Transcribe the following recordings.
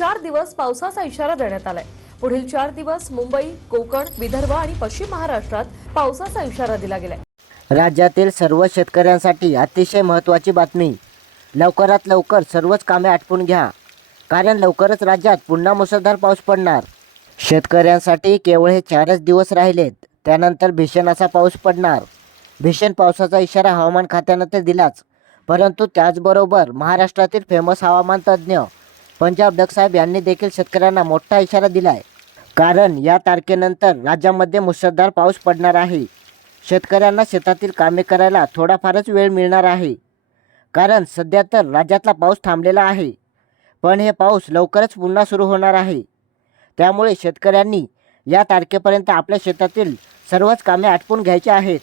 चार दिवस पावसाचा इशारा देण्यात आलाय. पुढील चार दिवस मुंबई कोकण विदर्भ आणि पश्चिम महाराष्ट्रात पावसाचा इशारा दिला गेलाय. राज्यातील सर्व शेतकऱ्यांसाठी अतिशय महत्त्वाची बातमी. लवकरात लवकर सर्वच कामे आटपून घ्या. कारण लवकरच राज्यात पुन्हा मुसळधार पाऊस पडणार. शेतकऱ्यांसाठी केवळ हे चारच दिवस राहिलेत. त्यानंतर भीषण असा पाऊस पडणार. भीषण पावसाचा इशारा हवामान खात्यानं तर दिलाच. परंतु त्याचबरोबर महाराष्ट्रातील फेमस हवामान तज्ज्ञ पंजाब डगसाहेब यांनी देखील शेतकऱ्यांना मोठा इशारा दिला आहे कारण या तारखेनंतर राज्यामध्ये मुसळधार पाऊस पडणार आहे. शेतकऱ्यांना शेतातील कामे करायला थोडाफारच वेळ मिळणार आहे. कारण सध्या तर राज्यातला पाऊस थांबलेला आहे. पण हे पाऊस लवकरच पुन्हा सुरू होणार आहे. त्यामुळे शेतकऱ्यांनी या तारखेपर्यंत आपल्या शेतातील सर्वच कामे आटपून घ्यायची आहेत.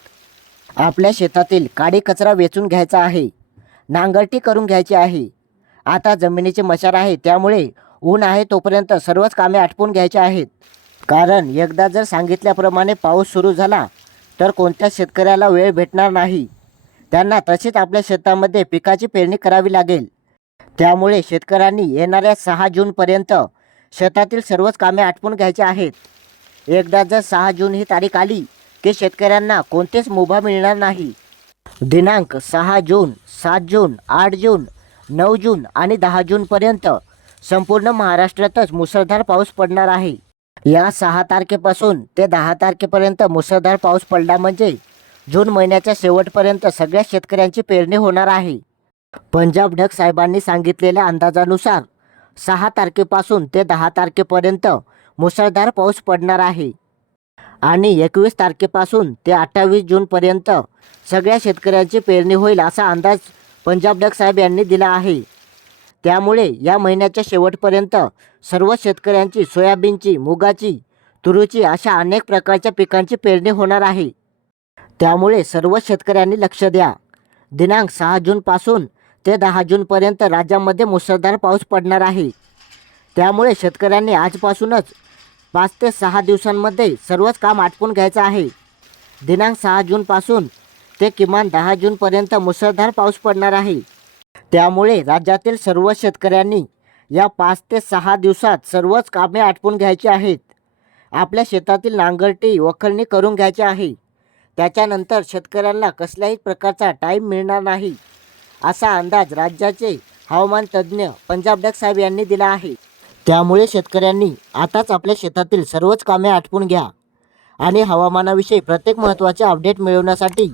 आपल्या शेतातील काडी कचरा वेचून घ्यायचा आहे. नांगरटी करून घ्यायची आहे. आता जमिनीची मशार आहे त्यामुळे ऊन आहे तोपर्यंत सर्वच कामे आटपून घ्यायची आहेत. कारण एकदा जर सांगितल्याप्रमाणे पाऊस सुरू झाला तर कोणत्या शेतकऱ्याला वेळ भेटणार नाही? त्यांना तशीच आपल्या शेतामध्ये पिकाची पेरणी करावी लागेल. त्यामुळे शेतकऱ्यांनी येणाऱ्या सहा जूनपर्यंत शेतातील सर्वच कामे आटपून घ्यायची आहेत. एकदा जर सहा जून ही तारीख आली की शेतकऱ्यांना कोणतेच मुभा मिळणार नाही. दिनांक सहा जून सात जून आठ जून नऊ जून आणि दहा जूनपर्यंत संपूर्ण महाराष्ट्रातच मुसळधार पाऊस पडणार आहे. या सहा तारखेपासून ते दहा तारखेपर्यंत मुसळधार पाऊस पडला म्हणजे जून महिन्याच्या शेवटपर्यंत सगळ्या शेतकऱ्यांची पेरणी होणार आहे. पंजाब ढग साहेबांनी सांगितलेल्या अंदाजानुसार सहा तारखेपासून ते दहा तारखेपर्यंत मुसळधार पाऊस पडणार आहे. आणि एकवीस तारखेपासून ते अठ्ठावीस जूनपर्यंत सगळ्या शेतकऱ्यांची पेरणी होईल असा अंदाज पंजाब ढग साहेब यांनी दिला आहे. त्यामुळे या महिन्याच्या शेवटपर्यंत सर्व शेतकऱ्यांची सोयाबीनची मुगाची तुरीची अशा अनेक प्रकारच्या पिकांची पेरणी होणार आहे. त्यामुळे सर्व शेतकऱ्यांनी लक्ष द्या. दिनांक सहा जूनपासून ते दहा जूनपर्यंत राज्यामध्ये मुसळधार पाऊस पडणार आहे. त्यामुळे शेतकऱ्यांनी आजपासूनच पाच ते सहा दिवसांमध्ये सर्वच काम आटपून घ्यायचं आहे. दिनांक सहा जूनपासून ते किमान दहा जूनपर्यंत मुसळधार पाऊस पडणार आहे. त्यामुळे राज्यातील सर्व शेतकऱ्यांनी या पाच ते सहा दिवसात सर्वच कामे आटपून घ्यायची आहेत. आपल्या शेतातील नांगरटी वखरणी करून घ्यायची आहे. त्याच्यानंतर शेतकऱ्यांना कसल्याही प्रकारचा टाईम मिळणार नाही असा अंदाज राज्याचे हवामान तज्ज्ञ पंजाब डक साहेब यांनी दिला आहे. त्यामुळे शेतकऱ्यांनी आताच आपल्या शेतातील सर्वच कामे आटपून घ्या आणि हवामानाविषयी प्रत्येक महत्त्वाचे अपडेट मिळवण्यासाठी